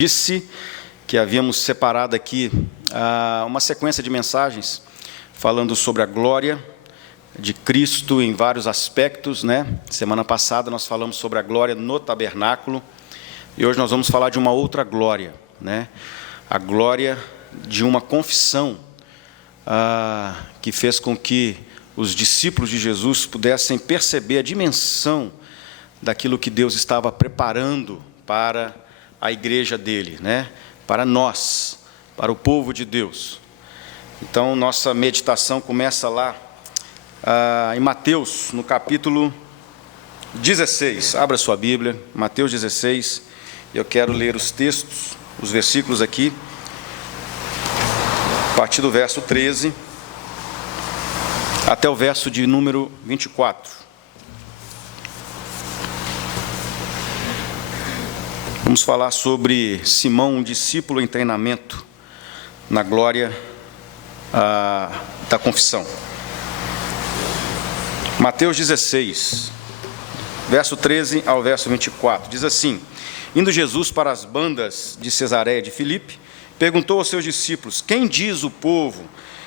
Disse que havíamos separado aqui uma sequência de mensagens falando sobre a glória de Cristo em vários aspectos, né? Semana passada nós falamos sobre a glória no tabernáculo e hoje nós vamos falar de uma outra glória, né? A glória de uma confissão que fez com que os discípulos de Jesus pudessem perceber a dimensão daquilo que Deus estava preparando para a igreja dele, né? Para nós, para o povo de Deus. Então, nossa meditação começa lá em Mateus, no capítulo 16. Abra sua Bíblia, Mateus 16. Eu quero ler os textos, os versículos aqui, a partir do verso 13 até o verso de número 24. Vamos falar sobre Simão, um discípulo em treinamento na glória da confissão. Mateus 16, verso 13 ao verso 24, diz assim: Indo Jesus para as bandas de Cesareia de Filipe, perguntou aos seus discípulos: Quem diz o povo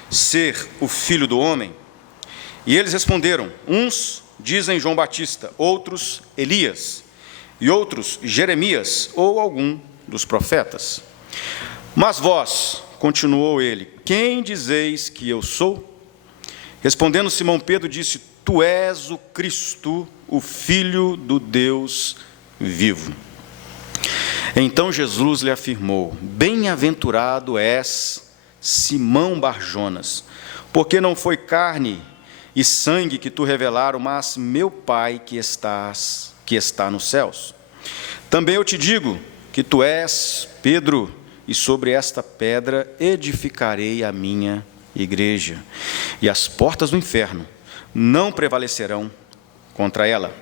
ser o Filho do Homem? E eles responderam: Uns dizem João Batista, outros Elias, e outros Jeremias ou algum dos profetas. Mas vós, continuou ele, quem dizeis que eu sou? Respondendo Simão Pedro, disse: Tu és o Cristo, o Filho do Deus vivo. Então Jesus lhe afirmou: Bem-aventurado és, Simão Barjonas, porque não foi carne e sangue que tu revelaram, mas meu Pai que está nos céus. Também eu te digo que tu és Pedro, e sobre esta pedra edificarei a minha igreja, e as portas do inferno não prevalecerão contra ela.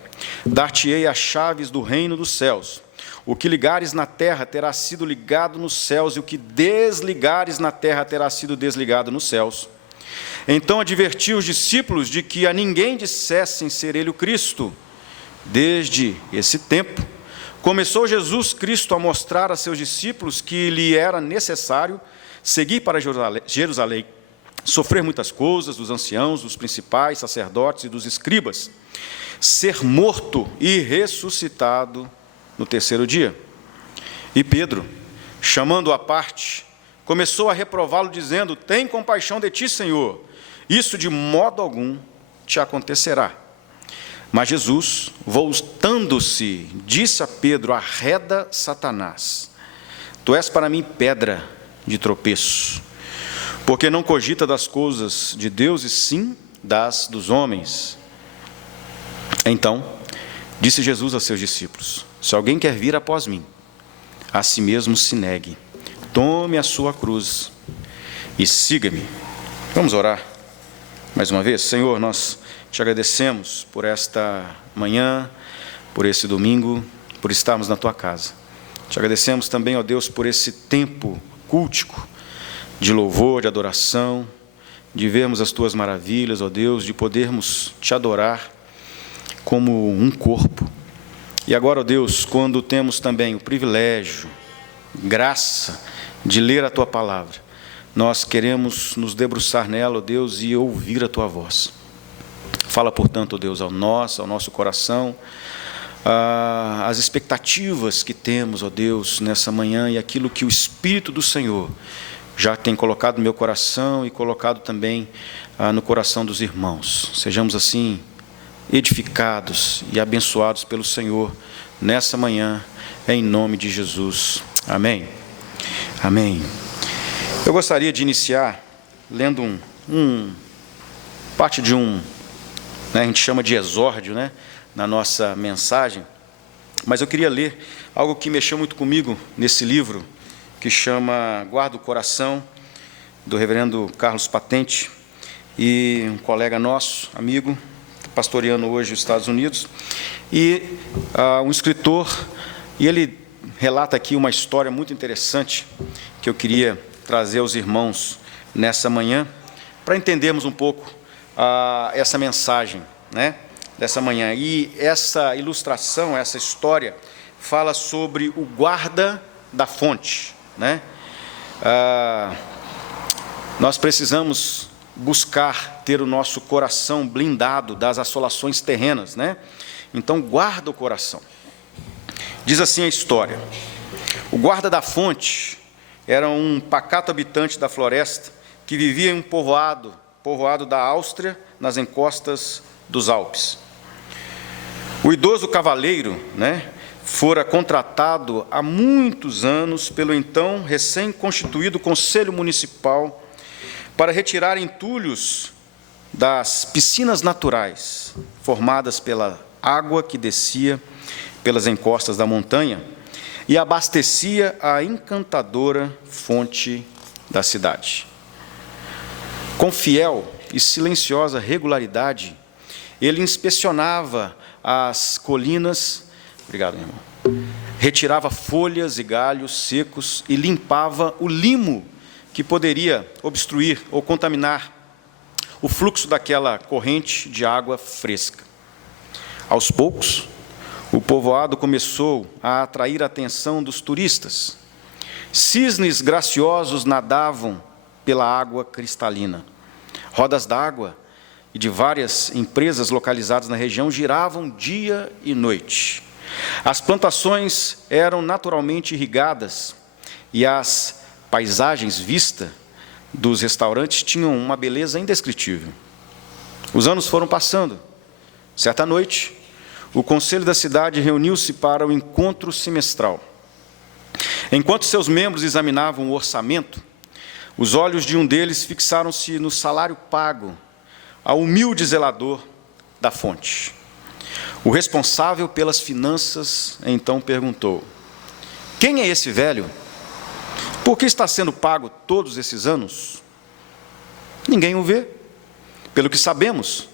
Dar-te-ei as chaves do reino dos céus. O que ligares na terra terá sido ligado nos céus, e o que desligares na terra terá sido desligado nos céus. Então advertiu os discípulos de que a ninguém dissessem ser ele o Cristo. Desde esse tempo, começou Jesus Cristo a mostrar a seus discípulos que lhe era necessário seguir para Jerusalém, sofrer muitas coisas dos anciãos, dos principais sacerdotes e dos escribas, ser morto e ressuscitado no terceiro dia. E Pedro, chamando-o à parte, começou a reprová-lo, dizendo: Tem compaixão de ti, Senhor, isso de modo algum te acontecerá. Mas Jesus, voltando-se, disse a Pedro: Arreda, Satanás, tu és para mim pedra de tropeço, porque não cogita das coisas de Deus, e sim das dos homens. Então, disse Jesus a seus discípulos: Se alguém quer vir após mim, a si mesmo se negue, tome a sua cruz e siga-me. Vamos orar mais uma vez. Senhor, nós te agradecemos por esta manhã, por esse domingo, por estarmos na tua casa. Te agradecemos também, ó Deus, por esse tempo cultico de louvor, de adoração, de vermos as tuas maravilhas, ó Deus, de podermos te adorar como um corpo. E agora, ó Deus, quando temos também o privilégio, graça de ler a tua palavra, nós queremos nos debruçar nela, ó Deus, e ouvir a tua voz. Fala, portanto, ó Deus, ao nosso coração, as expectativas que temos, ó Deus, nessa manhã, e aquilo que o Espírito do Senhor já tem colocado no meu coração e colocado também no coração dos irmãos. Sejamos assim edificados e abençoados pelo Senhor nessa manhã, em nome de Jesus. Amém. Amém. Eu gostaria de iniciar lendo parte de a gente chama de exórdio, né, na nossa mensagem, mas eu queria ler algo que mexeu muito comigo nesse livro, que chama Guarda o Coração, do reverendo Carlos Patente, e um colega nosso, amigo, pastoreando hoje os Estados Unidos, e um escritor, e ele relata aqui uma história muito interessante, que eu queria trazer aos irmãos nessa manhã, para entendermos um pouco essa mensagem, né, dessa manhã. E essa ilustração, essa história, fala sobre o guarda da fonte, né? Nós precisamos buscar ter o nosso coração blindado das assolações terrenas, né? Então, guarda o coração. Diz assim a história: o guarda da fonte era um pacato habitante da floresta que vivia em um povoado da Áustria, nas encostas dos Alpes. O idoso cavaleiro, né, fora contratado há muitos anos pelo então recém-constituído Conselho Municipal para retirar entulhos das piscinas naturais, formadas pela água que descia pelas encostas da montanha e abastecia a encantadora fonte da cidade. Com fiel e silenciosa regularidade, ele inspecionava as colinas, obrigado, meu irmão, retirava folhas e galhos secos e limpava o limo que poderia obstruir ou contaminar o fluxo daquela corrente de água fresca. Aos poucos, o povoado começou a atrair a atenção dos turistas. Cisnes graciosos nadavam pela água cristalina. Rodas d'água e de várias empresas localizadas na região giravam dia e noite. As plantações eram naturalmente irrigadas e as paisagens vistas dos restaurantes tinham uma beleza indescritível. Os anos foram passando. Certa noite, o conselho da cidade reuniu-se para o encontro semestral. Enquanto seus membros examinavam o orçamento, os olhos de um deles fixaram-se no salário pago ao humilde zelador da fonte. O responsável pelas finanças então perguntou: quem é esse velho? Por que está sendo pago todos esses anos? Ninguém o vê. Pelo que sabemos,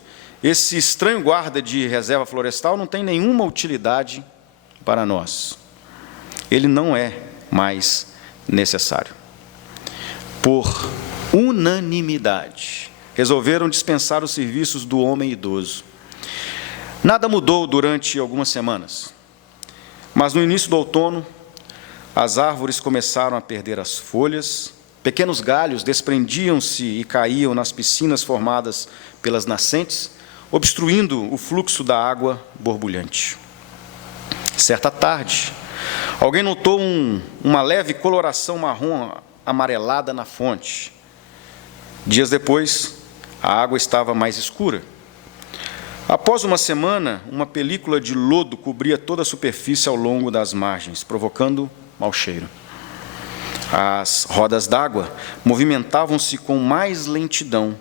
esse estranho guarda de reserva florestal não tem nenhuma utilidade para nós. Ele não é mais necessário. Por unanimidade, resolveram dispensar os serviços do homem idoso. Nada mudou durante algumas semanas, mas no início do outono, as árvores começaram a perder as folhas, pequenos galhos desprendiam-se e caíam nas piscinas formadas pelas nascentes, obstruindo o fluxo da água borbulhante. Certa tarde, alguém notou uma leve coloração marrom amarelada na fonte. Dias depois, a água estava mais escura. Após uma semana, uma película de lodo cobria toda a superfície ao longo das margens, provocando mau cheiro. As rodas d'água movimentavam-se com mais lentidão,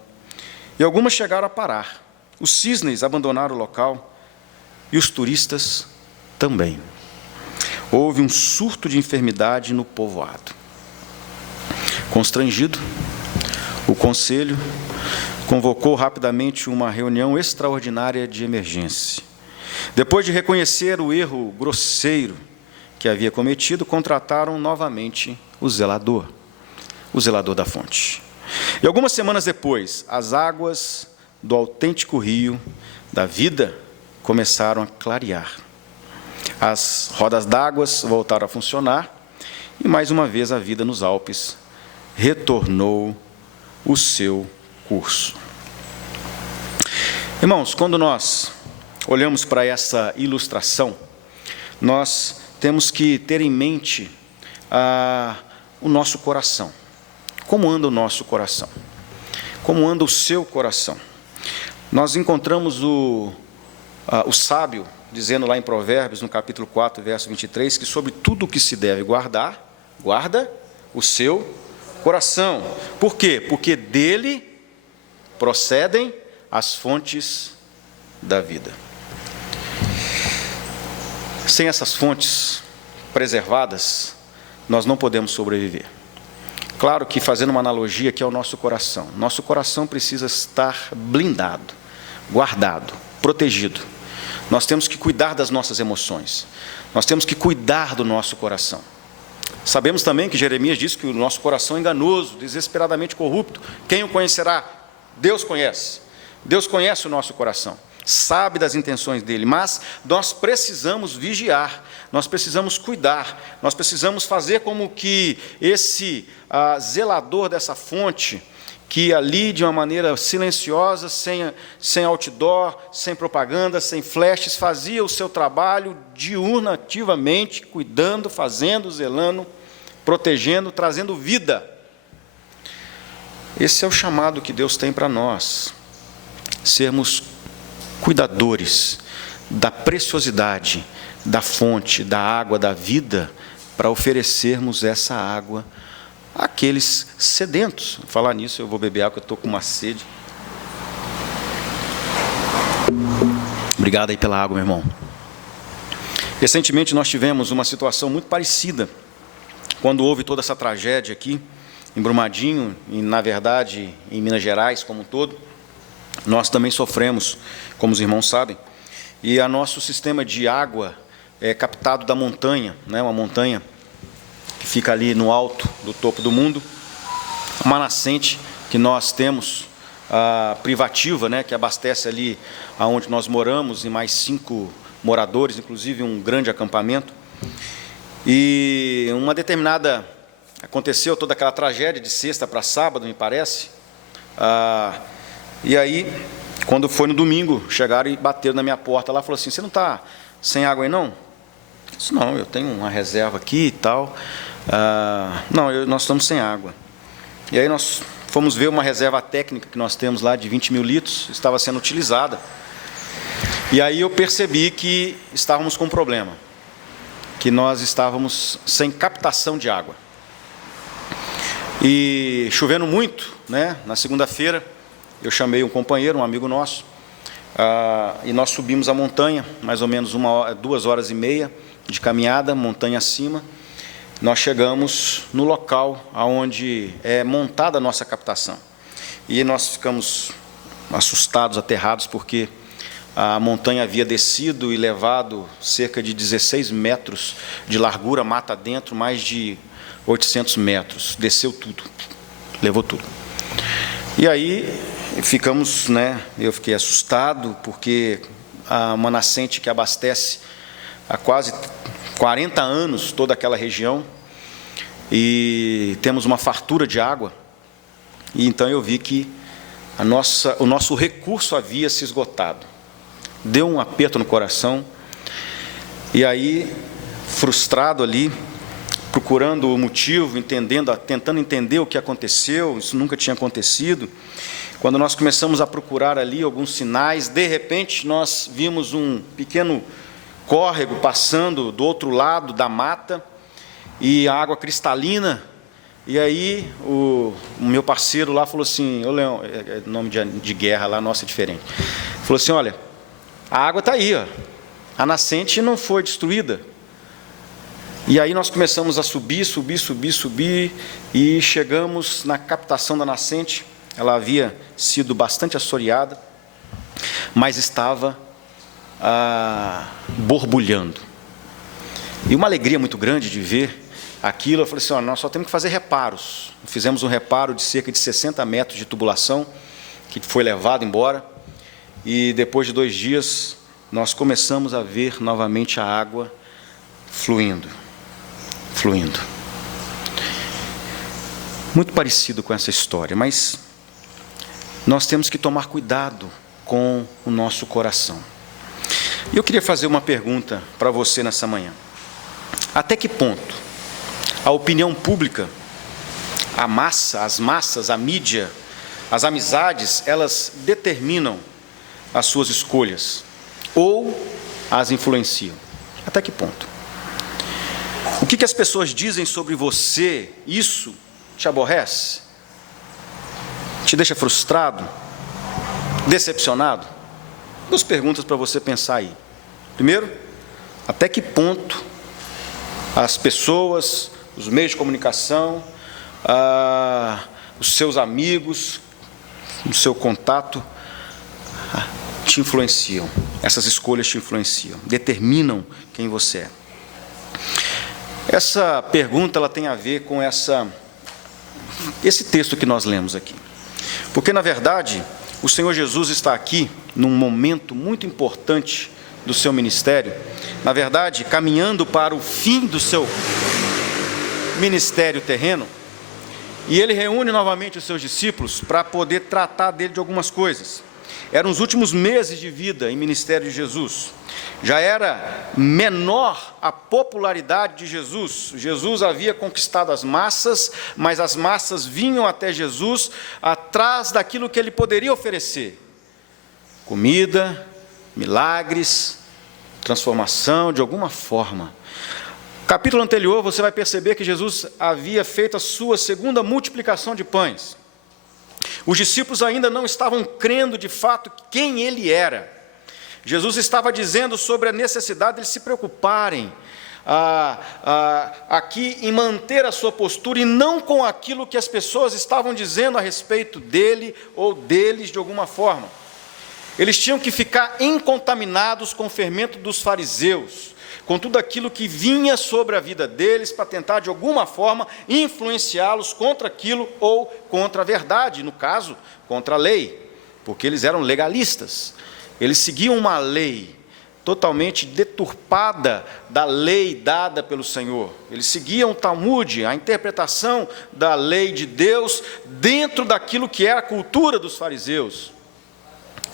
e algumas chegaram a parar. Os cisnes abandonaram o local, e os turistas também. Houve um surto de enfermidade no povoado. Constrangido, o conselho convocou rapidamente uma reunião extraordinária de emergência. Depois de reconhecer o erro grosseiro que havia cometido, contrataram novamente o zelador da fonte. E algumas semanas depois, as águas do autêntico rio da vida começaram a clarear. As rodas d'água voltaram a funcionar e, mais uma vez, a vida nos Alpes retornou o seu curso. Irmãos, quando nós olhamos para essa ilustração, nós temos que ter em mente o nosso coração. Como anda o nosso coração? Como anda o seu coração? Nós encontramos o sábio dizendo lá em Provérbios, no capítulo 4, verso 23, que sobre tudo o que se deve guarda o seu coração. Por quê? Porque dele procedem as fontes da vida. Sem essas fontes preservadas, nós não podemos sobreviver. Claro que, fazendo uma analogia aqui ao nosso coração precisa estar blindado, guardado, protegido. Nós temos que cuidar das nossas emoções, nós temos que cuidar do nosso coração. Sabemos também que Jeremias diz que o nosso coração é enganoso, desesperadamente corrupto. Quem o conhecerá? Deus conhece. Deus conhece o nosso coração. sabe das intenções dele, mas nós precisamos vigiar, nós precisamos cuidar, nós precisamos fazer como que esse zelador dessa fonte, que ali de uma maneira silenciosa, sem outdoor, sem propaganda, sem flashes, fazia o seu trabalho diurnativamente, cuidando, fazendo, zelando, protegendo, trazendo vida. Esse é o chamado que Deus tem para nós, sermos cuidadores da preciosidade, da fonte, da água, da vida, para oferecermos essa água àqueles sedentos. Vou falar nisso, eu vou beber água, eu estou com uma sede. Obrigado aí pela água, meu irmão. Recentemente nós tivemos uma situação muito parecida, quando houve toda essa tragédia aqui, em Brumadinho, e na verdade em Minas Gerais como um todo. Nós também sofremos, como os irmãos sabem, e o nosso sistema de água é captado da montanha, né, uma montanha que fica ali no alto do topo do mundo, uma nascente que nós temos, privativa, né, que abastece ali aonde nós moramos, e mais 5 moradores, inclusive um grande acampamento. E aconteceu toda aquela tragédia de sexta para sábado, me parece. E aí, quando foi no domingo, chegaram e bateram na minha porta lá, falou assim: você não está sem água aí não? Eu disse: não, eu tenho uma reserva aqui e tal. Não, nós estamos sem água. E aí nós fomos ver uma reserva técnica que nós temos lá de 20 mil litros, estava sendo utilizada. E aí eu percebi que estávamos com um problema, que nós estávamos sem captação de água. E chovendo muito, né? Na segunda-feira, eu chamei um companheiro, um amigo nosso, e nós subimos a montanha, mais ou menos 2 horas e meia de caminhada, montanha acima. Nós chegamos no local onde é montada a nossa captação. E nós ficamos assustados, aterrados, porque a montanha havia descido e levado cerca de 16 metros de largura, mata dentro, mais de 800 metros. Desceu tudo, levou tudo. E aí ficamos, né, eu fiquei assustado, porque uma nascente que abastece há quase 40 anos toda aquela região, e temos uma fartura de água, e então eu vi que o nosso recurso havia se esgotado. Deu um aperto no coração, e aí, frustrado ali, procurando o motivo, tentando entender o que aconteceu, isso nunca tinha acontecido. Quando nós começamos a procurar ali alguns sinais, de repente nós vimos um pequeno córrego passando do outro lado da mata, e a água cristalina. E aí o meu parceiro lá falou assim: ô Leão, nome de guerra lá, nossa, é diferente. Falou assim: olha, a água está aí, ó. A nascente não foi destruída. E aí nós começamos a subir, e chegamos na captação da nascente. Ela havia sido bastante assoreada, mas estava borbulhando. E uma alegria muito grande de ver aquilo. Eu falei assim: ó, nós só temos que fazer reparos. Fizemos um reparo de cerca de 60 metros de tubulação, que foi levado embora, e depois de 2 dias, nós começamos a ver novamente a água fluindo. Muito parecido com essa história, mas nós temos que tomar cuidado com o nosso coração. E eu queria fazer uma pergunta para você nessa manhã. Até que ponto a opinião pública, as massas, a mídia, as amizades, elas determinam as suas escolhas ou as influenciam? Até que ponto? O que as pessoas dizem sobre você, isso te aborrece? Te deixa frustrado? Decepcionado? 2 perguntas para você pensar aí. Primeiro, até que ponto as pessoas, os meios de comunicação, os seus amigos, o seu contato, te influenciam? Essas escolhas te influenciam, determinam quem você é. Essa pergunta ela tem a ver com esse texto que nós lemos aqui. Porque, na verdade, o Senhor Jesus está aqui num momento muito importante do seu ministério, na verdade, caminhando para o fim do seu ministério terreno, e ele reúne novamente os seus discípulos para poder tratar dele de algumas coisas. Eram os últimos meses de vida em ministério de Jesus. Já era menor a popularidade de Jesus. Jesus havia conquistado as massas, mas as massas vinham até Jesus atrás daquilo que ele poderia oferecer: comida, milagres, transformação de alguma forma. No capítulo anterior, você vai perceber que Jesus havia feito a sua segunda multiplicação de pães. Os discípulos ainda não estavam crendo de fato quem ele era. Jesus estava dizendo sobre a necessidade de eles se preocuparem aqui em manter a sua postura e não com aquilo que as pessoas estavam dizendo a respeito dele ou deles de alguma forma. Eles tinham que ficar incontaminados com o fermento dos fariseus, com tudo aquilo que vinha sobre a vida deles, para tentar de alguma forma influenciá-los contra aquilo ou contra a verdade, no caso, contra a lei, porque eles eram legalistas. Eles seguiam uma lei totalmente deturpada da lei dada pelo Senhor. Eles seguiam o Talmud, a interpretação da lei de Deus, dentro daquilo que era a cultura dos fariseus.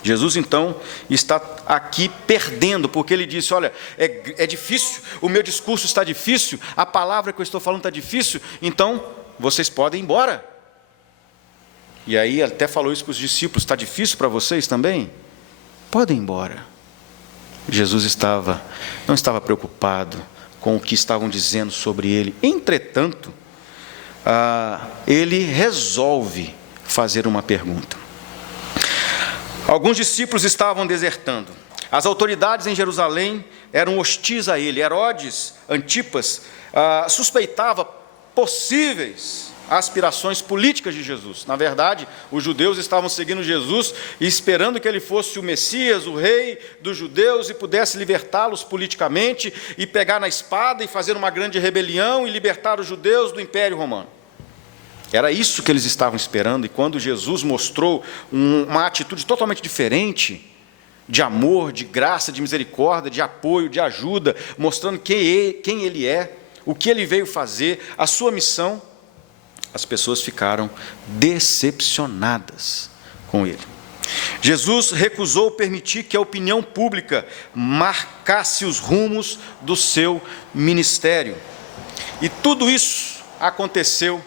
Jesus, então, está aqui perdendo, porque ele disse: olha, é difícil, o meu discurso está difícil, a palavra que eu estou falando está difícil, então vocês podem ir embora. E aí até falou isso para os discípulos: está difícil para vocês também? Podem ir embora. Jesus não estava preocupado com o que estavam dizendo sobre ele. Entretanto, ele resolve fazer uma pergunta. Alguns discípulos estavam desertando. As autoridades em Jerusalém eram hostis a ele. Herodes Antipas suspeitava possíveis aspirações políticas de Jesus. Na verdade, os judeus estavam seguindo Jesus e esperando que ele fosse o Messias, o rei dos judeus, e pudesse libertá-los politicamente e pegar na espada e fazer uma grande rebelião e libertar os judeus do Império Romano. Era isso que eles estavam esperando, e quando Jesus mostrou uma atitude totalmente diferente, de amor, de graça, de misericórdia, de apoio, de ajuda, mostrando quem ele é, o que ele veio fazer, a sua missão, as pessoas ficaram decepcionadas com ele. Jesus recusou permitir que a opinião pública marcasse os rumos do seu ministério. E tudo isso aconteceu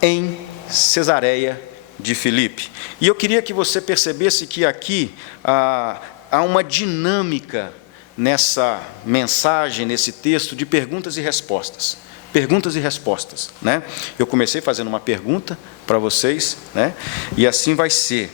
em Cesareia de Filipe. E eu queria que você percebesse que aqui há uma dinâmica nessa mensagem, nesse texto, de perguntas e respostas. Perguntas e respostas, né? Eu comecei fazendo uma pergunta para vocês, né? E assim vai ser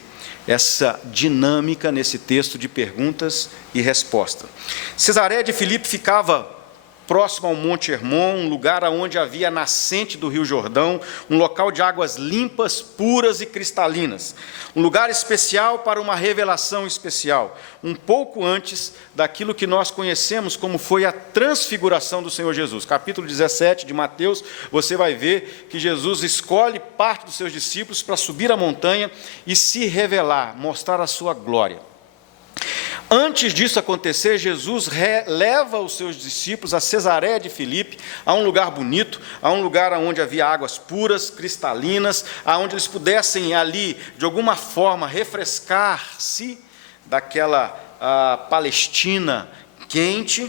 essa dinâmica nesse texto de perguntas e respostas. Cesareia de Filipe ficava próximo ao Monte Hermon, um lugar onde havia a nascente do Rio Jordão, um local de águas limpas, puras e cristalinas, um lugar especial para uma revelação especial, um pouco antes daquilo que nós conhecemos como foi a transfiguração do Senhor Jesus. Capítulo 17 de Mateus, você vai ver que Jesus escolhe parte dos seus discípulos para subir a montanha e se revelar, mostrar a sua glória. Antes disso acontecer, Jesus leva os seus discípulos a Cesareia de Filipe, a um lugar bonito, a um lugar onde havia águas puras, cristalinas, aonde eles pudessem ali, de alguma forma, refrescar-se daquela Palestina quente.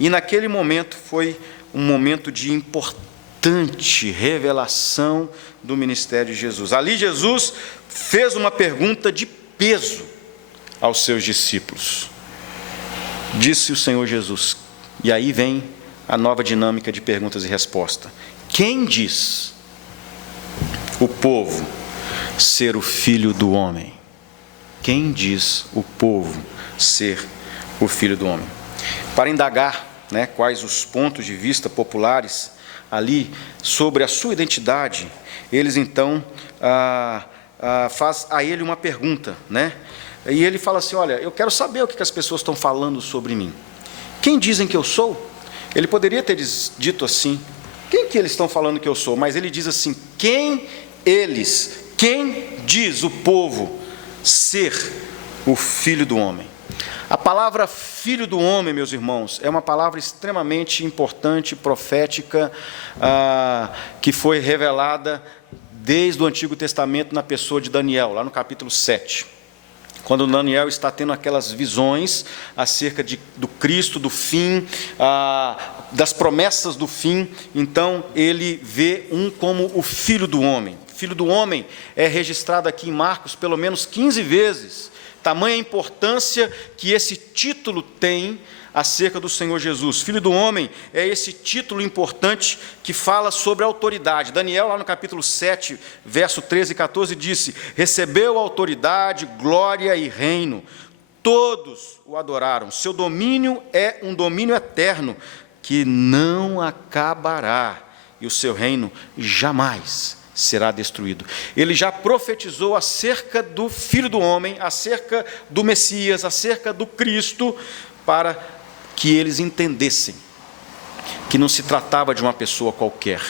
E naquele momento foi um momento de importante revelação do ministério de Jesus. Ali Jesus fez uma pergunta de peso aos seus discípulos. Disse o Senhor Jesus, e aí vem a nova dinâmica de perguntas e respostas: quem diz o povo ser o Filho do Homem? Quem diz o povo ser o Filho do Homem? Para indagar, né, quais os pontos de vista populares ali sobre a sua identidade, eles então faz a ele uma pergunta, né? E ele fala assim: olha, eu quero saber o que as pessoas estão falando sobre mim. Quem dizem que eu sou? Ele poderia ter dito assim: quem que eles estão falando que eu sou? Mas ele diz assim: quem diz o povo ser o Filho do Homem. A palavra Filho do Homem, meus irmãos, é uma palavra extremamente importante, profética, que foi revelada desde o Antigo Testamento na pessoa de Daniel, lá no capítulo 7. Quando Daniel está tendo aquelas visões acerca do Cristo, do fim, das promessas do fim, então ele vê como o Filho do Homem. Filho do Homem é registrado aqui em Marcos pelo menos 15 vezes, tamanha a importância que esse título tem acerca do Senhor Jesus. Filho do Homem é esse título importante que fala sobre a autoridade. Daniel, lá no capítulo 7, verso 13 e 14, disse: recebeu autoridade, glória e reino. Todos o adoraram. Seu domínio é um domínio eterno, que não acabará, e o seu reino jamais será destruído. Ele já profetizou acerca do Filho do Homem, acerca do Messias, acerca do Cristo, para que eles entendessem que não se tratava de uma pessoa qualquer.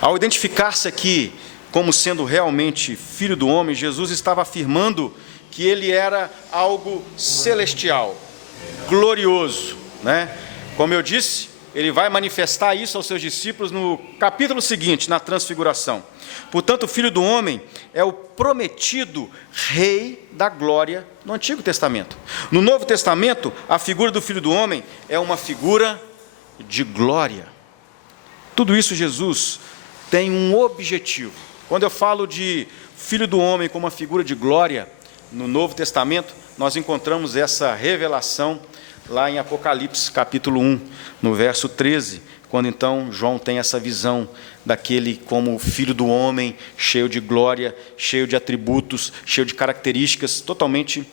Ao identificar-se aqui como sendo realmente Filho do Homem, Jesus estava afirmando que ele era algo celestial, glorioso, né? Como eu disse, ele vai manifestar isso aos seus discípulos no capítulo seguinte, na transfiguração. Portanto, o Filho do Homem é o prometido Rei da glória no Antigo Testamento. No Novo Testamento, a figura do Filho do Homem é uma figura de glória. Tudo isso Jesus tem um objetivo. Quando eu falo de Filho do Homem como uma figura de glória, no Novo Testamento, nós encontramos essa revelação lá em Apocalipse, capítulo 1, no verso 13, quando então João tem essa visão daquele como Filho do Homem, cheio de glória, cheio de atributos, cheio de características totalmente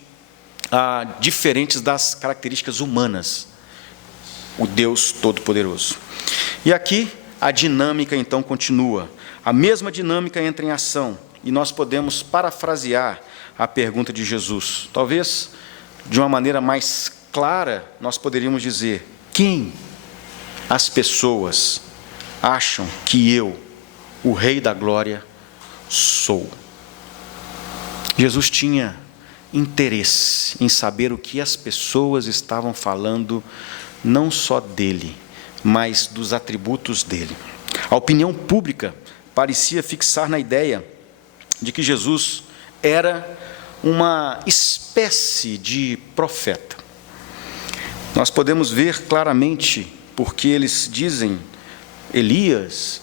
diferentes das características humanas, o Deus Todo-Poderoso. E aqui a dinâmica então continua, a mesma dinâmica entra em ação, e nós podemos parafrasear a pergunta de Jesus. Talvez de uma maneira mais clara, nós poderíamos dizer: quem as pessoas acham que eu, o Rei da Glória, sou? Jesus tinha interesse em saber o que as pessoas estavam falando, não só dele, mas dos atributos dele. A opinião pública parecia fixar na ideia de que Jesus era uma espécie de profeta. Nós podemos ver claramente porque eles dizem Elias,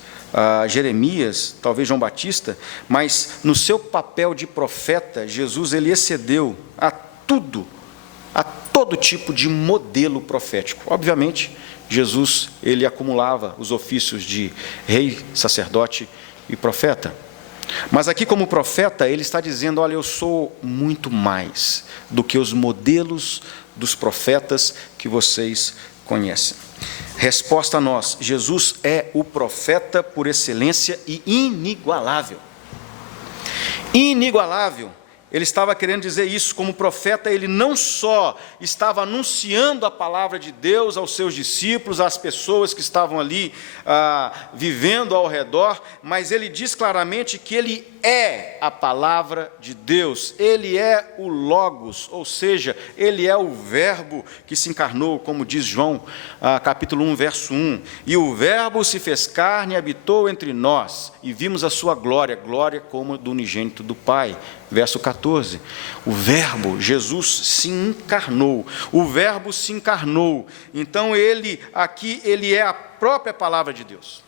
Jeremias, talvez João Batista, mas no seu papel de profeta, Jesus ele excedeu a todo tipo de modelo profético. Obviamente, Jesus ele acumulava os ofícios de rei, sacerdote e profeta. Mas aqui, como profeta, ele está dizendo: olha, eu sou muito mais do que os modelos dos profetas que vocês conhecem. Resposta a nós: Jesus é o profeta por excelência e inigualável. Inigualável. Ele estava querendo dizer isso. Como profeta, ele não só estava anunciando a palavra de Deus aos seus discípulos, às pessoas que estavam ali vivendo ao redor, mas ele diz claramente que ele é a palavra de Deus, ele é o Logos, ou seja, ele é o Verbo que se encarnou, como diz João, capítulo 1, verso 1, e o Verbo se fez carne e habitou entre nós, e vimos a sua glória, glória como do unigênito do Pai, verso 14, o Verbo, Jesus se encarnou, o Verbo se encarnou, então ele é a própria palavra de Deus.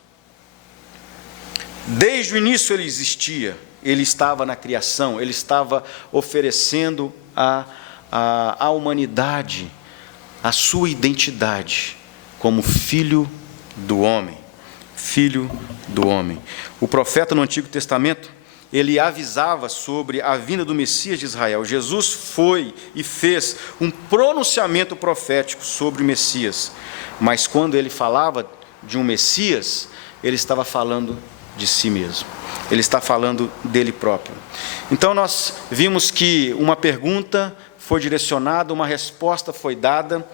Desde o início ele existia, ele estava na criação, ele estava oferecendo à humanidade a sua identidade como Filho do Homem. Filho do Homem. O profeta no Antigo Testamento, ele avisava sobre a vinda do Messias de Israel. Jesus foi e fez um pronunciamento profético sobre o Messias, mas quando ele falava de um Messias, ele estava falando de si mesmo, ele está falando dele próprio. Então nós vimos que uma pergunta foi direcionada, uma resposta foi dada,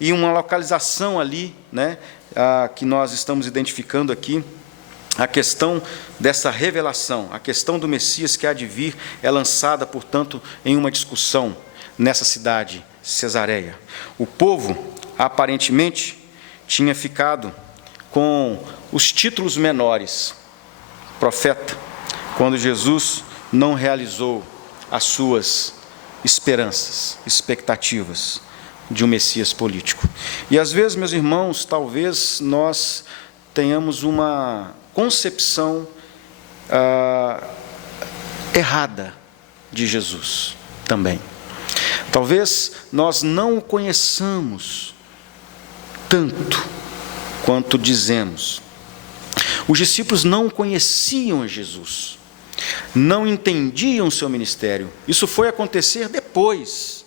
e uma localização ali, né, que nós estamos identificando aqui, a questão dessa revelação, a questão do Messias que há de vir, é lançada, portanto, em uma discussão nessa cidade, Cesareia. O povo, aparentemente, tinha ficado com os títulos menores. Profeta, quando Jesus não realizou as suas esperanças, expectativas de um Messias político. E às vezes, meus irmãos, talvez nós tenhamos uma concepção errada de Jesus também. Talvez nós não o conheçamos tanto quanto dizemos. Os discípulos não conheciam Jesus, não entendiam o seu ministério. Isso foi acontecer depois,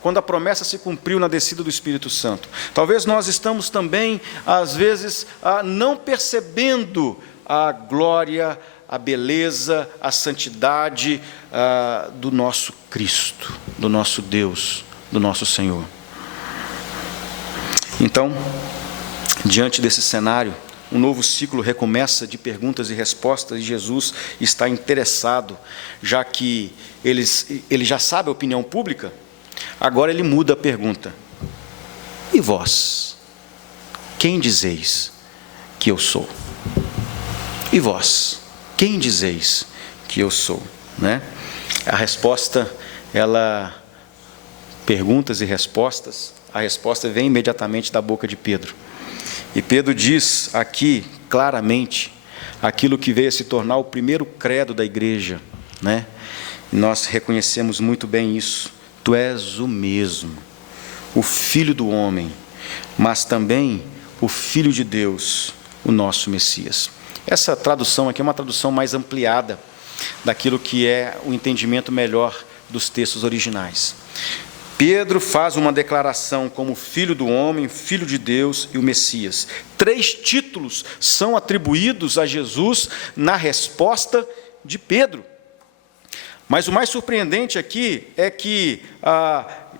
quando a promessa se cumpriu na descida do Espírito Santo. Talvez nós estamos também, às vezes, não percebendo a glória, a beleza, a santidade do nosso Cristo, do nosso Deus, do nosso Senhor. Então, diante desse cenário, um novo ciclo recomeça de perguntas e respostas, e Jesus está interessado, já que ele já sabe a opinião pública. Agora ele muda a pergunta: e vós? Quem dizeis que eu sou? E vós? Quem dizeis que eu sou? Né? A resposta, perguntas e respostas, a resposta vem imediatamente da boca de Pedro. E Pedro diz aqui claramente aquilo que veio a se tornar o primeiro credo da igreja, né? E nós reconhecemos muito bem isso. Tu és o mesmo, o Filho do homem, mas também o Filho de Deus, o nosso Messias. Essa tradução aqui é uma tradução mais ampliada daquilo que é o entendimento melhor dos textos originais. Pedro faz uma declaração como Filho do homem, Filho de Deus e o Messias. 3 títulos são atribuídos a Jesus na resposta de Pedro. Mas o mais surpreendente aqui é que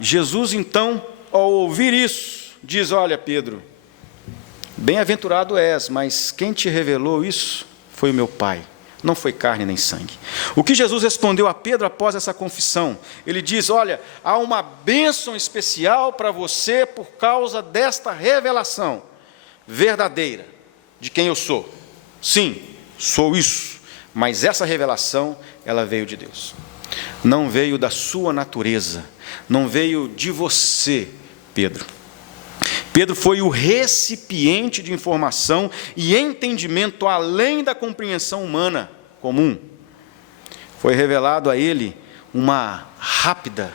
Jesus, então, ao ouvir isso, diz: olha, Pedro, bem-aventurado és, mas quem te revelou isso foi o meu Pai, não foi carne nem sangue. O que Jesus respondeu a Pedro após essa confissão? Ele diz: olha, há uma bênção especial para você por causa desta revelação verdadeira de quem eu sou. Sim, sou isso, mas essa revelação, ela veio de Deus. Não veio da sua natureza, não veio de você, Pedro. Pedro foi o recipiente de informação e entendimento além da compreensão humana comum. Foi revelado a ele uma rápida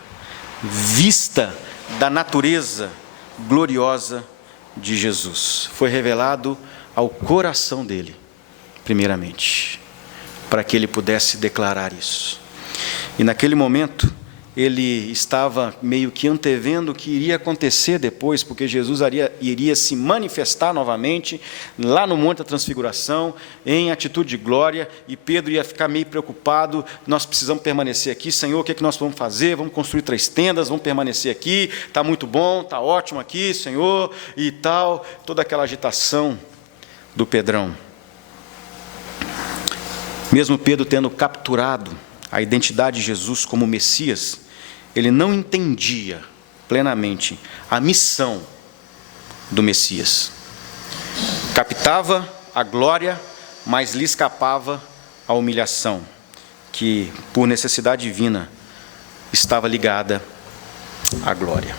vista da natureza gloriosa de Jesus. Foi revelado ao coração dele, primeiramente, para que ele pudesse declarar isso. E naquele momento, ele estava meio que antevendo o que iria acontecer depois, porque Jesus iria se manifestar novamente lá no Monte da Transfiguração, em atitude de glória, e Pedro ia ficar meio preocupado: nós precisamos permanecer aqui, Senhor, o que é que nós vamos fazer? Vamos construir 3 tendas, vamos permanecer aqui, está muito bom, está ótimo aqui, Senhor, e tal, toda aquela agitação do Pedrão. Mesmo Pedro tendo capturado a identidade de Jesus como Messias, ele não entendia plenamente a missão do Messias. Captava a glória, mas lhe escapava a humilhação, que por necessidade divina estava ligada à glória.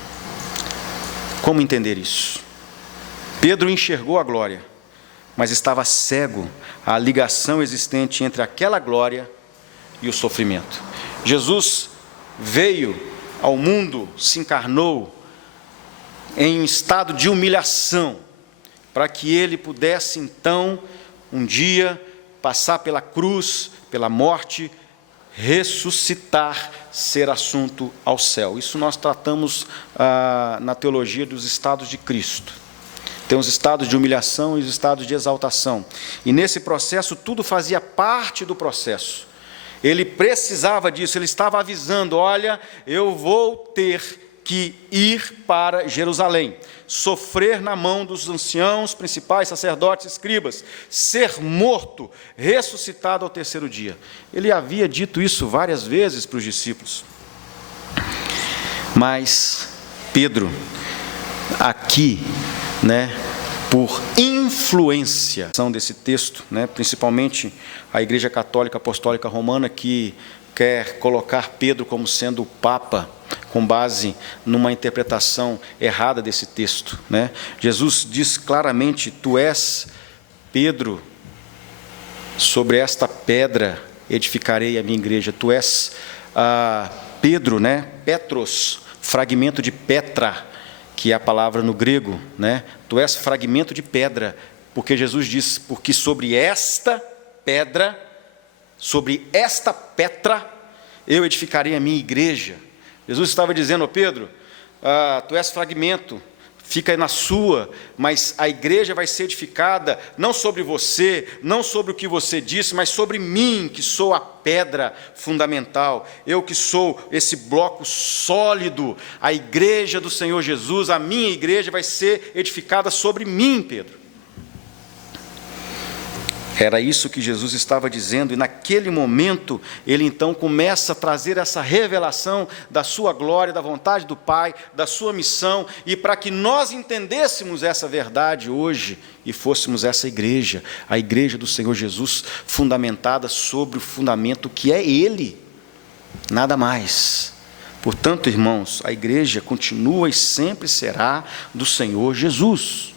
Como entender isso? Pedro enxergou a glória, mas estava cego à ligação existente entre aquela glória e o sofrimento. Jesus veio ao mundo, se encarnou em um estado de humilhação, para que ele pudesse então, um dia, passar pela cruz, pela morte, ressuscitar, ser assunto ao céu. Isso nós tratamos na teologia dos estados de Cristo. Tem os estados de humilhação e os estados de exaltação. E nesse processo, tudo fazia parte do processo. Ele precisava disso, ele estava avisando: olha, eu vou ter que ir para Jerusalém, sofrer na mão dos anciãos, principais, sacerdotes, escribas, ser morto, ressuscitado ao terceiro dia. Ele havia dito isso várias vezes para os discípulos. Mas Pedro, aqui, por influência desse texto, principalmente a Igreja Católica Apostólica Romana, que quer colocar Pedro como sendo o Papa, com base numa interpretação errada desse texto. Jesus diz claramente: tu és Pedro, sobre esta pedra edificarei a minha igreja. Tu és Pedro, Petros, fragmento de Petra, que é a palavra no grego, Tu és fragmento de pedra, porque Jesus diz: porque sobre esta pedra, sobre esta Petra, eu edificarei a minha igreja. Jesus estava dizendo: Pedro, tu és fragmento, fica na sua, mas a igreja vai ser edificada não sobre você, não sobre o que você disse, mas sobre mim, que sou a pedra fundamental, eu que sou esse bloco sólido. A igreja do Senhor Jesus, a minha igreja, vai ser edificada sobre mim, Pedro. Era isso que Jesus estava dizendo, e naquele momento, ele então começa a trazer essa revelação da sua glória, da vontade do Pai, da sua missão, e para que nós entendêssemos essa verdade hoje, e fôssemos essa igreja, a igreja do Senhor Jesus, fundamentada sobre o fundamento que é Ele, nada mais. Portanto, irmãos, a igreja continua e sempre será do Senhor Jesus.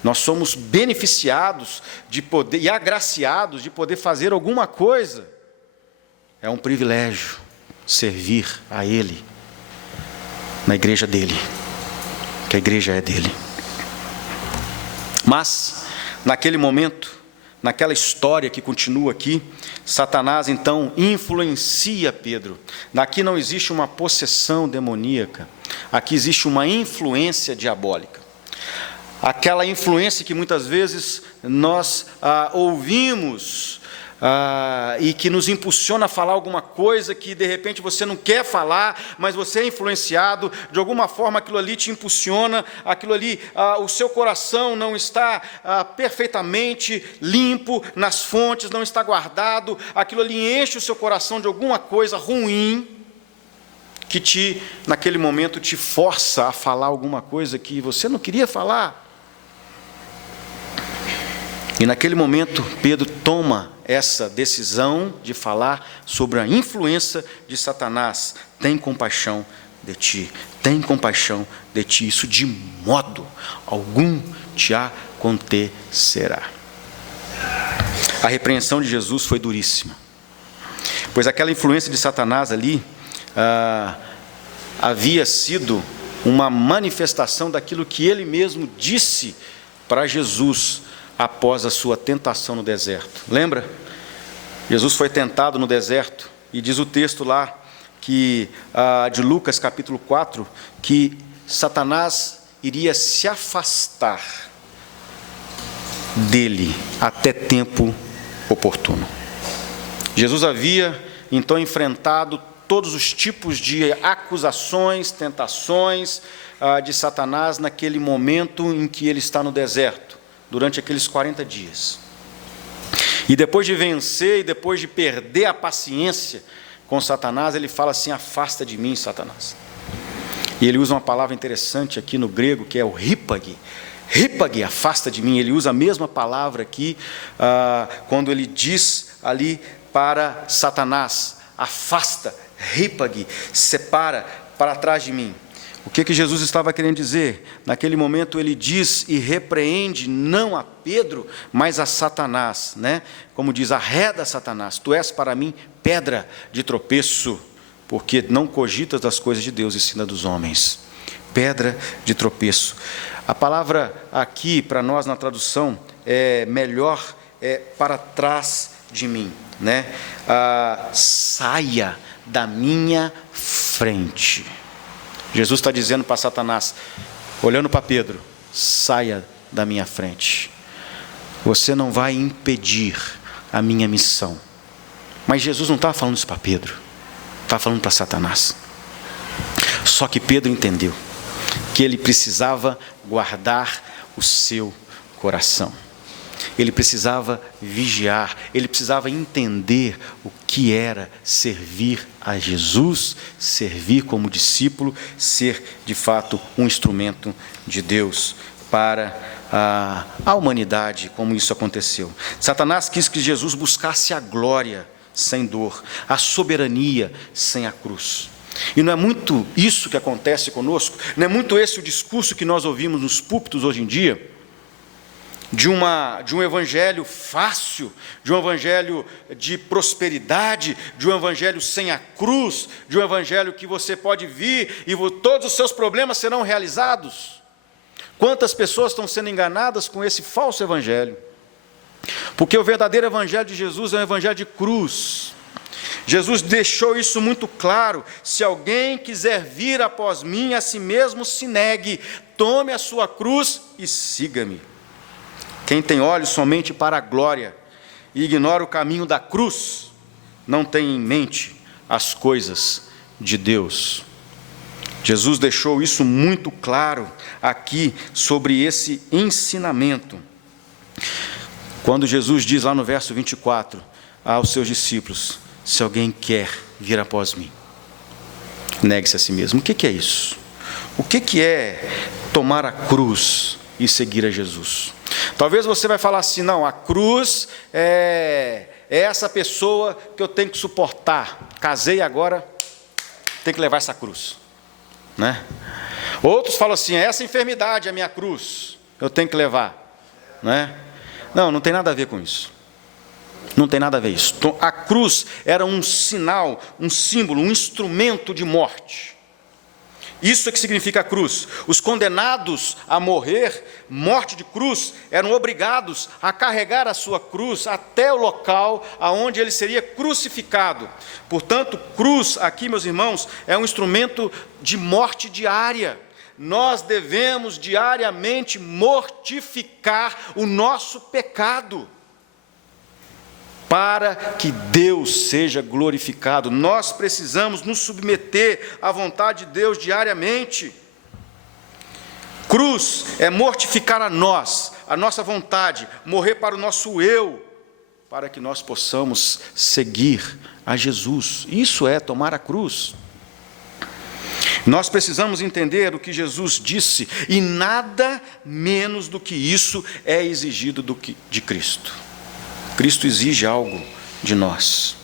Nós somos beneficiados de poder e agraciados de poder fazer alguma coisa. É um privilégio servir a Ele na igreja dEle, que a igreja é dEle. Mas, naquele momento, naquela história que continua aqui, Satanás então influencia Pedro. Aqui não existe uma possessão demoníaca, aqui existe uma influência diabólica. Aquela influência que muitas vezes nós ouvimos e que nos impulsiona a falar alguma coisa que de repente você não quer falar, mas você é influenciado, de alguma forma aquilo ali te impulsiona, aquilo ali, o seu coração não está perfeitamente limpo nas fontes, não está guardado, aquilo ali enche o seu coração de alguma coisa ruim, que naquele momento te força a falar alguma coisa que você não queria falar. E naquele momento, Pedro toma essa decisão de falar sobre a influência de Satanás. Tem compaixão de ti, tem compaixão de ti, isso de modo algum te acontecerá. A repreensão de Jesus foi duríssima, pois aquela influência de Satanás ali havia sido uma manifestação daquilo que ele mesmo disse para Jesus após a sua tentação no deserto. Lembra? Jesus foi tentado no deserto, e diz o texto lá, de Lucas capítulo 4, que Satanás iria se afastar dele até tempo oportuno. Jesus havia então enfrentado todos os tipos de acusações, tentações de Satanás naquele momento em que ele está no deserto, durante aqueles 40 dias. E depois de vencer e depois de perder a paciência com Satanás, ele fala assim: afasta de mim, Satanás. E ele usa uma palavra interessante aqui no grego, que é o rípage. Rípage, afasta de mim. Ele usa a mesma palavra aqui, quando ele diz ali para Satanás: afasta, rípage, separa, para trás de mim. O que Jesus estava querendo dizer? Naquele momento ele diz e repreende não a Pedro, mas a Satanás, Como diz: arreda, Satanás, tu és para mim pedra de tropeço, porque não cogitas das coisas de Deus e ensina dos homens. Pedra de tropeço. A palavra aqui para nós na tradução é melhor, para trás de mim, saia da minha frente. Jesus está dizendo para Satanás, olhando para Pedro: saia da minha frente, você não vai impedir a minha missão. Mas Jesus não estava falando isso para Pedro, estava falando para Satanás. Só que Pedro entendeu que ele precisava guardar o seu coração. Ele precisava vigiar, ele precisava entender o que era servir a Jesus, servir como discípulo, ser de fato um instrumento de Deus para a humanidade, como isso aconteceu. Satanás quis que Jesus buscasse a glória sem dor, a soberania sem a cruz. E não é muito isso que acontece conosco? Não é muito esse o discurso que nós ouvimos nos púlpitos hoje em dia? De um evangelho fácil, de um evangelho de prosperidade, de um evangelho sem a cruz, de um evangelho que você pode vir e todos os seus problemas serão realizados. Quantas pessoas estão sendo enganadas com esse falso evangelho? Porque o verdadeiro evangelho de Jesus é um evangelho de cruz. Jesus deixou isso muito claro: se alguém quiser vir após mim, a si mesmo se negue, tome a sua cruz e siga-me. Quem tem olhos somente para a glória e ignora o caminho da cruz, não tem em mente as coisas de Deus. Jesus deixou isso muito claro aqui sobre esse ensinamento. Quando Jesus diz lá no verso 24 aos seus discípulos: se alguém quer vir após mim, negue-se a si mesmo. O que é isso? O que é tomar a cruz e seguir a Jesus? Talvez você vai falar assim: não, a cruz é essa pessoa que eu tenho que suportar. Casei agora, tenho que levar essa cruz, né? Outros falam assim: essa enfermidade é a minha cruz, eu tenho que levar, né? Não tem nada a ver com isso. Não tem nada a ver isso. A cruz era um sinal, um símbolo, um instrumento de morte. Isso é que significa a cruz. Os condenados a morrer, morte de cruz, eram obrigados a carregar a sua cruz até o local aonde ele seria crucificado. Portanto, cruz aqui, meus irmãos, é um instrumento de morte diária. Nós devemos diariamente mortificar o nosso pecado, para que Deus seja glorificado. Nós precisamos nos submeter à vontade de Deus diariamente. Cruz é mortificar a nossa vontade, morrer para o nosso eu, para que nós possamos seguir a Jesus. Isso é tomar a cruz. Nós precisamos entender o que Jesus disse, e nada menos do que isso é exigido de Cristo. Cristo exige algo de nós,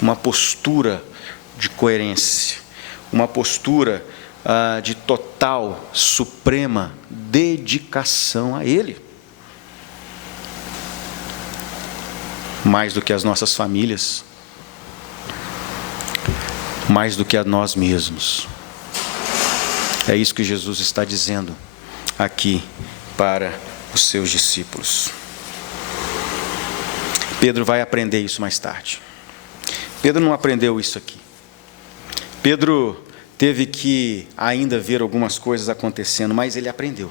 uma postura de coerência, uma postura de total, suprema dedicação a Ele. Mais do que as nossas famílias, mais do que a nós mesmos. É isso que Jesus está dizendo aqui para os seus discípulos. Pedro vai aprender isso mais tarde. Pedro não aprendeu isso aqui. Pedro teve que ainda ver algumas coisas acontecendo, mas ele aprendeu.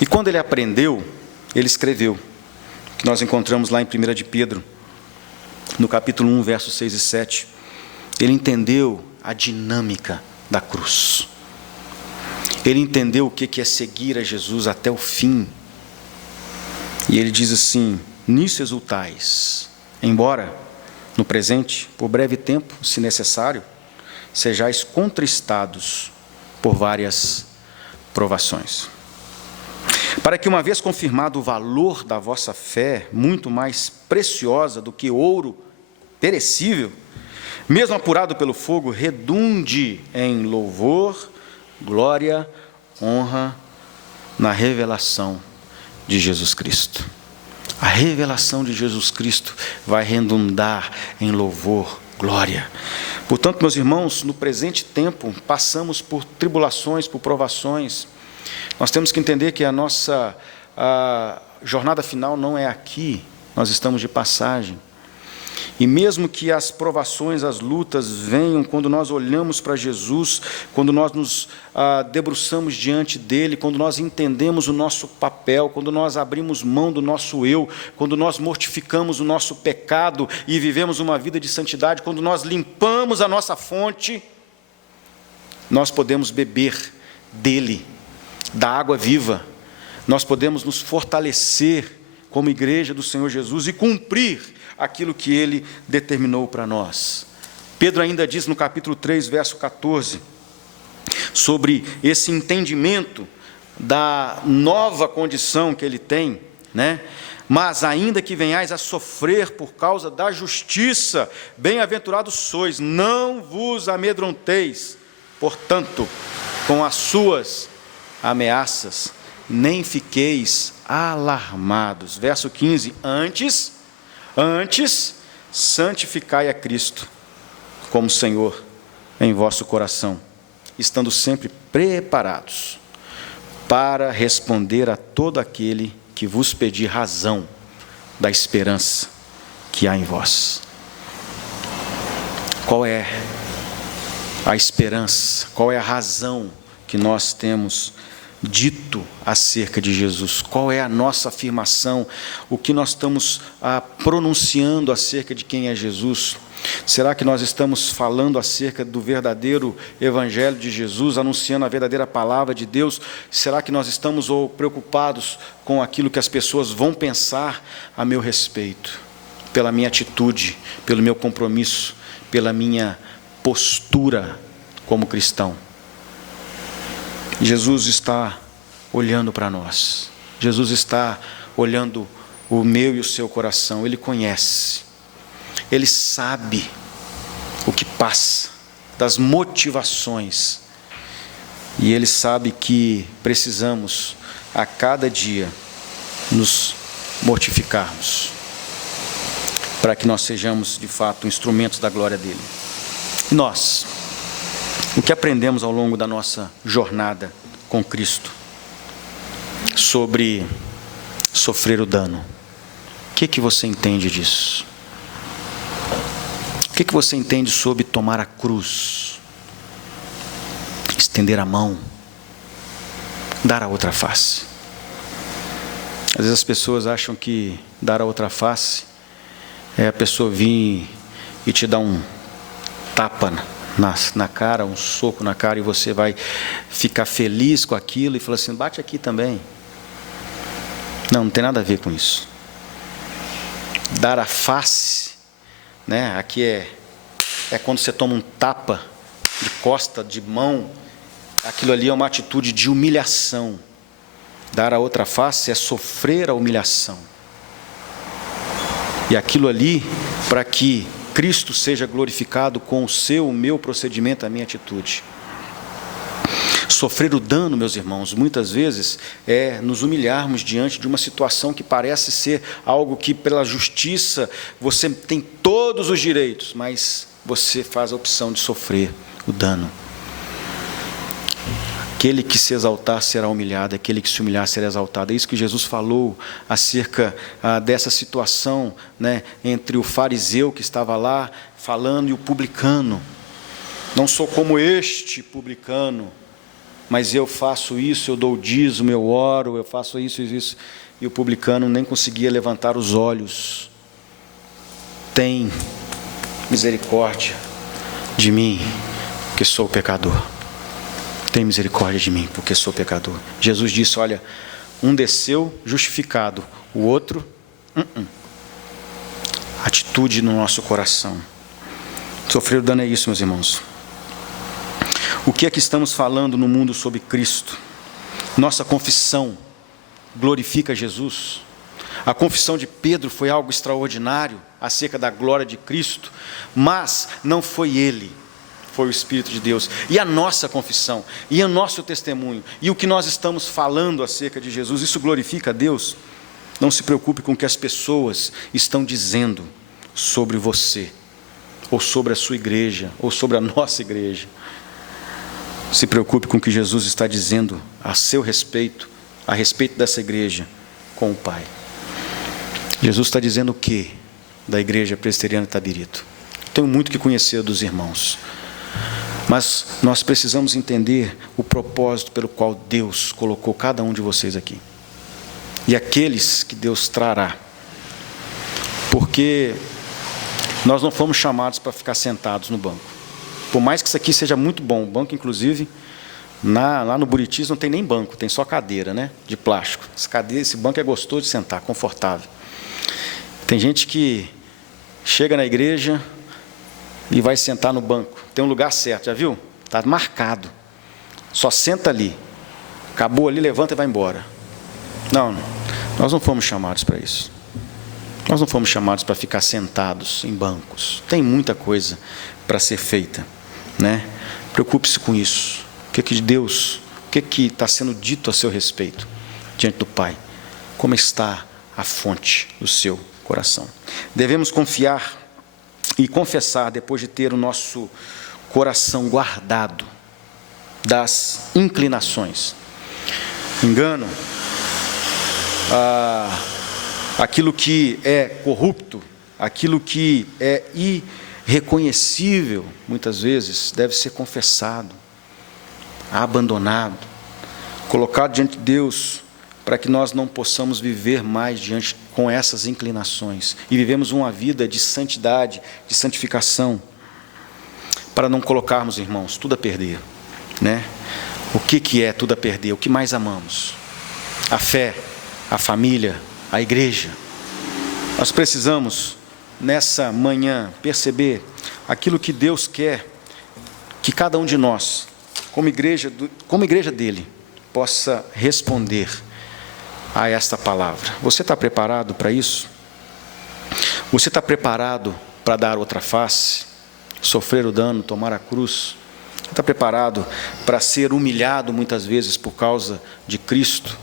E quando ele aprendeu, ele escreveu, que nós encontramos lá em 1 de Pedro, no capítulo 1, versos 6 e 7. Ele entendeu a dinâmica da cruz. Ele entendeu o que é seguir a Jesus até o fim. E ele diz assim: nisso exultais, embora no presente, por breve tempo, se necessário, sejais contristados por várias provações, para que, uma vez confirmado o valor da vossa fé, muito mais preciosa do que ouro perecível, mesmo apurado pelo fogo, redunde em louvor, glória, honra, na revelação de Jesus Cristo. A revelação de Jesus Cristo vai redundar em louvor, glória. Portanto, meus irmãos, no presente tempo, passamos por tribulações, por provações. Nós temos que entender que a nossa jornada final não é aqui, nós estamos de passagem. E mesmo que as provações, as lutas venham, quando nós olhamos para Jesus, quando nós nos debruçamos diante dEle, quando nós entendemos o nosso papel, quando nós abrimos mão do nosso eu, quando nós mortificamos o nosso pecado e vivemos uma vida de santidade, quando nós limpamos a nossa fonte, nós podemos beber dele, da água viva, nós podemos nos fortalecer como igreja do Senhor Jesus e cumprir aquilo que ele determinou para nós. Pedro ainda diz no capítulo 3, verso 14, sobre esse entendimento da nova condição que ele tem, né? Mas ainda que venhais a sofrer por causa da justiça, bem-aventurados sois, não vos amedronteis, portanto, com as suas ameaças, nem fiqueis alarmados. Verso 15, antes, santificai a Cristo como Senhor em vosso coração, estando sempre preparados para responder a todo aquele que vos pedir razão da esperança que há em vós. Qual é a esperança? Qual é a razão que nós temos dito acerca de Jesus? Qual é a nossa afirmação? O que nós estamos pronunciando acerca de quem é Jesus? Será que nós estamos falando acerca do verdadeiro Evangelho de Jesus, anunciando a verdadeira palavra de Deus? Será que nós estamos preocupados com aquilo que as pessoas vão pensar a meu respeito? Pela minha atitude, pelo meu compromisso, pela minha postura como cristão? Jesus está olhando para nós. Jesus está olhando o meu e o seu coração. Ele conhece. Ele sabe o que passa, das motivações. E Ele sabe que precisamos, a cada dia, nos mortificarmos, para que nós sejamos, de fato, instrumentos da glória dEle. E nós, o que aprendemos ao longo da nossa jornada com Cristo sobre sofrer o dano? O que você entende disso? O que você entende sobre tomar a cruz, estender a mão, dar a outra face? Às vezes as pessoas acham que dar a outra face é a pessoa vir e te dar um tapa na cara, um soco na cara, e você vai ficar feliz com aquilo e falar assim, bate aqui também. Não tem nada a ver com isso. Dar a face, né? Aqui é quando você toma um tapa de costa, de mão. Aquilo ali é uma atitude de humilhação. Dar a outra face é sofrer a humilhação. E aquilo ali, para que Cristo seja glorificado com o meu procedimento, a minha atitude. Sofrer o dano, meus irmãos, muitas vezes é nos humilharmos diante de uma situação que parece ser algo que, pela justiça, você tem todos os direitos, mas você faz a opção de sofrer o dano. Aquele que se exaltar será humilhado, aquele que se humilhar será exaltado. É isso que Jesus falou acerca dessa situação, né, entre o fariseu que estava lá falando e o publicano. Não sou como este publicano, mas eu faço isso, eu dou o dízimo, eu oro, eu faço isso e isso. E o publicano nem conseguia levantar os olhos. Tem misericórdia de mim, que sou pecador. Tem misericórdia de mim, porque sou pecador. Jesus disse, olha, um desceu justificado, o outro, atitude no nosso coração. Sofrer o dano é isso, meus irmãos. O que é que estamos falando no mundo sobre Cristo? Nossa confissão glorifica Jesus. A confissão de Pedro foi algo extraordinário acerca da glória de Cristo, mas não foi ele, foi o Espírito de Deus. E a nossa confissão, e o nosso testemunho, e o que nós estamos falando acerca de Jesus, isso glorifica a Deus? Não se preocupe com o que as pessoas estão dizendo sobre você, ou sobre a sua igreja, ou sobre a nossa igreja. Se preocupe com o que Jesus está dizendo a seu respeito, a respeito dessa igreja, com o Pai. Jesus está dizendo o que da igreja presbiteriana de Itabirito? Tenho muito que conhecer dos irmãos, mas nós precisamos entender o propósito pelo qual Deus colocou cada um de vocês aqui, e aqueles que Deus trará, porque nós não fomos chamados para ficar sentados no banco, Por mais que isso aqui seja muito bom, o banco, inclusive, lá no Buritis não tem nem banco, tem só cadeira, né, de plástico. Esse banco é gostoso de sentar, confortável. Tem gente que chega na igreja e vai sentar no banco. Tem um lugar certo, já viu? Está marcado. Só senta ali. Acabou ali, levanta e vai embora. Não, nós não fomos chamados para isso. Nós não fomos chamados para ficar sentados em bancos. Tem muita coisa para ser feita, né? Preocupe-se com isso. O que Deus, o que está sendo dito a seu respeito diante do Pai? Como está a fonte do seu coração? Devemos confiar e confessar, depois de ter o nosso coração guardado das inclinações, engano, aquilo que é corrupto, aquilo que é irreconhecível, muitas vezes, deve ser confessado, abandonado, colocado diante de Deus, para que nós não possamos viver mais diante com essas inclinações, e vivemos uma vida de santidade, de santificação, para não colocarmos, irmãos, tudo a perder, né? O que é tudo a perder? O que mais amamos? A fé, a família, a igreja. Nós precisamos, nessa manhã, perceber aquilo que Deus quer que cada um de nós, como igreja dele, possa responder a esta palavra. Você está preparado para isso? Você está preparado para dar outra face, sofrer o dano, tomar a cruz? Você está preparado para ser humilhado muitas vezes por causa de Cristo,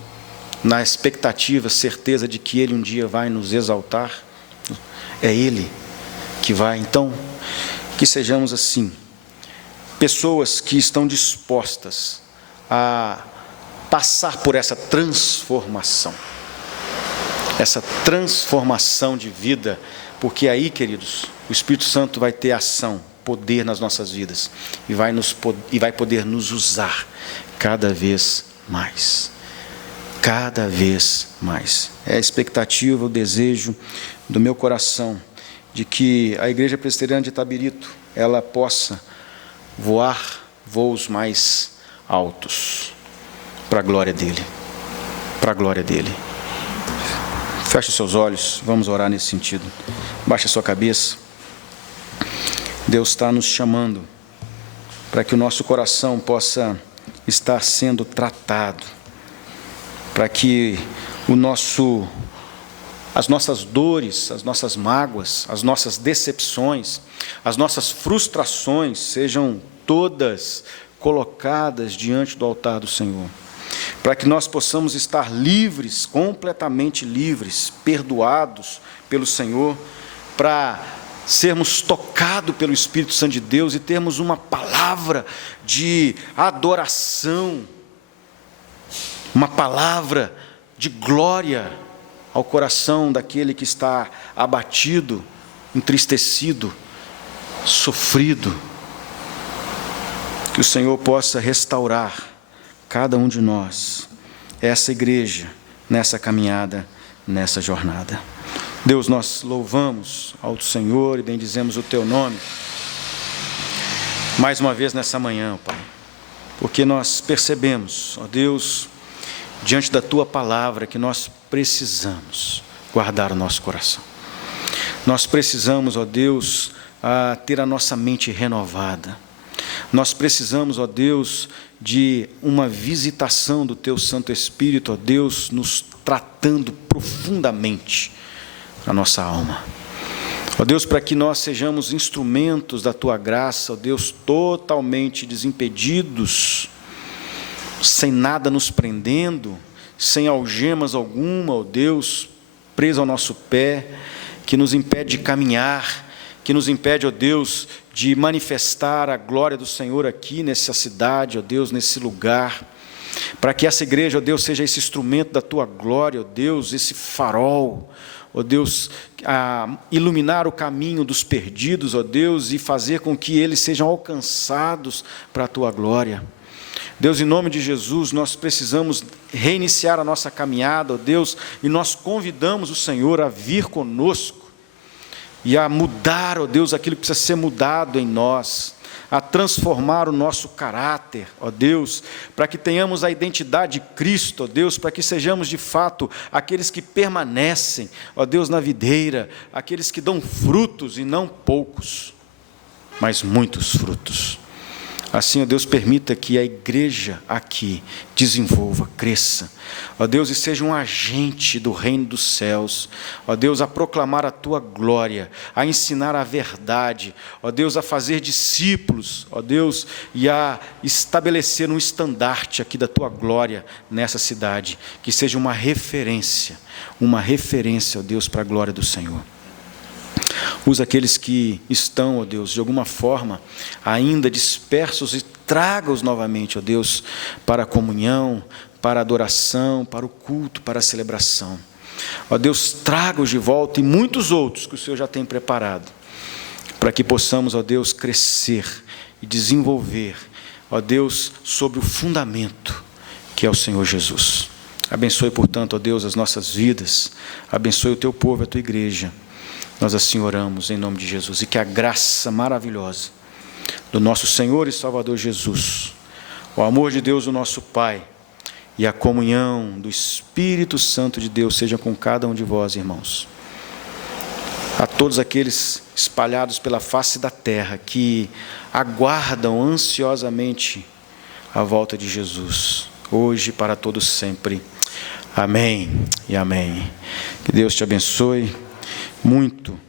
na expectativa, certeza de que Ele um dia vai nos exaltar? É Ele que vai. Então, que sejamos assim, pessoas que estão dispostas a passar por essa transformação de vida, porque aí, queridos, o Espírito Santo vai ter ação, poder nas nossas vidas, e vai poder nos usar cada vez mais. Cada vez mais. É a expectativa, o desejo do meu coração, de que a Igreja Presbiteriana de Itabirito, ela possa voar voos mais altos, para a glória dEle, para a glória dEle. Feche os seus olhos, vamos orar nesse sentido. Baixe a sua cabeça. Deus está nos chamando para que o nosso coração possa estar sendo tratado, para que as nossas dores, as nossas mágoas, as nossas decepções, as nossas frustrações sejam todas colocadas diante do altar do Senhor, para que nós possamos estar livres, completamente livres, perdoados pelo Senhor, para sermos tocados pelo Espírito Santo de Deus e termos uma palavra de adoração, uma palavra de glória ao coração daquele que está abatido, entristecido, sofrido. Que o Senhor possa restaurar cada um de nós, essa igreja, nessa caminhada, nessa jornada. Deus, nós louvamos ao Senhor e bendizemos o Teu nome, mais uma vez nessa manhã, Pai, porque nós percebemos, ó Deus, diante da Tua palavra, que nós precisamos guardar o nosso coração. Nós precisamos, ó Deus, ter a nossa mente renovada. Nós precisamos, ó Deus, de uma visitação do Teu Santo Espírito, ó Deus, nos tratando profundamente a nossa alma. Ó Deus, para que nós sejamos instrumentos da Tua graça, ó Deus, totalmente desimpedidos, sem nada nos prendendo, sem algemas alguma, ó Deus, preso ao nosso pé, que nos impede de caminhar, que nos impede, ó Deus, de manifestar a glória do Senhor aqui nessa cidade, ó Deus, nesse lugar, para que essa igreja, ó Deus, seja esse instrumento da Tua glória, ó Deus, esse farol, ó Deus, iluminar o caminho dos perdidos, ó Deus, e fazer com que eles sejam alcançados para a Tua glória. Deus, em nome de Jesus, nós precisamos reiniciar a nossa caminhada, ó Deus, e nós convidamos o Senhor a vir conosco e a mudar, ó Deus, aquilo que precisa ser mudado em nós, a transformar o nosso caráter, ó Deus, para que tenhamos a identidade de Cristo, ó Deus, para que sejamos de fato aqueles que permanecem, ó Deus, na videira, aqueles que dão frutos e não poucos, mas muitos frutos. Assim, ó Deus, permita que a igreja aqui desenvolva, cresça, ó Deus, e seja um agente do reino dos céus, ó Deus, a proclamar a Tua glória, a ensinar a verdade, ó Deus, a fazer discípulos, ó Deus, e a estabelecer um estandarte aqui da Tua glória nessa cidade, que seja uma referência, ó Deus, para a glória do Senhor. Usa aqueles que estão, ó Deus, de alguma forma, ainda dispersos, e traga-os novamente, ó Deus, para a comunhão, para a adoração, para o culto, para a celebração. Ó Deus, traga-os de volta e muitos outros que o Senhor já tem preparado, para que possamos, ó Deus, crescer e desenvolver, ó Deus, sobre o fundamento que é o Senhor Jesus. Abençoe, portanto, ó Deus, as nossas vidas, abençoe o Teu povo, a Tua igreja. Nós assim oramos em nome de Jesus, e que a graça maravilhosa do nosso Senhor e Salvador Jesus, o amor de Deus, o nosso Pai, e a comunhão do Espírito Santo de Deus seja com cada um de vós, irmãos. A todos aqueles espalhados pela face da terra que aguardam ansiosamente a volta de Jesus, hoje e para todos sempre. Amém e amém. Que Deus te abençoe muito.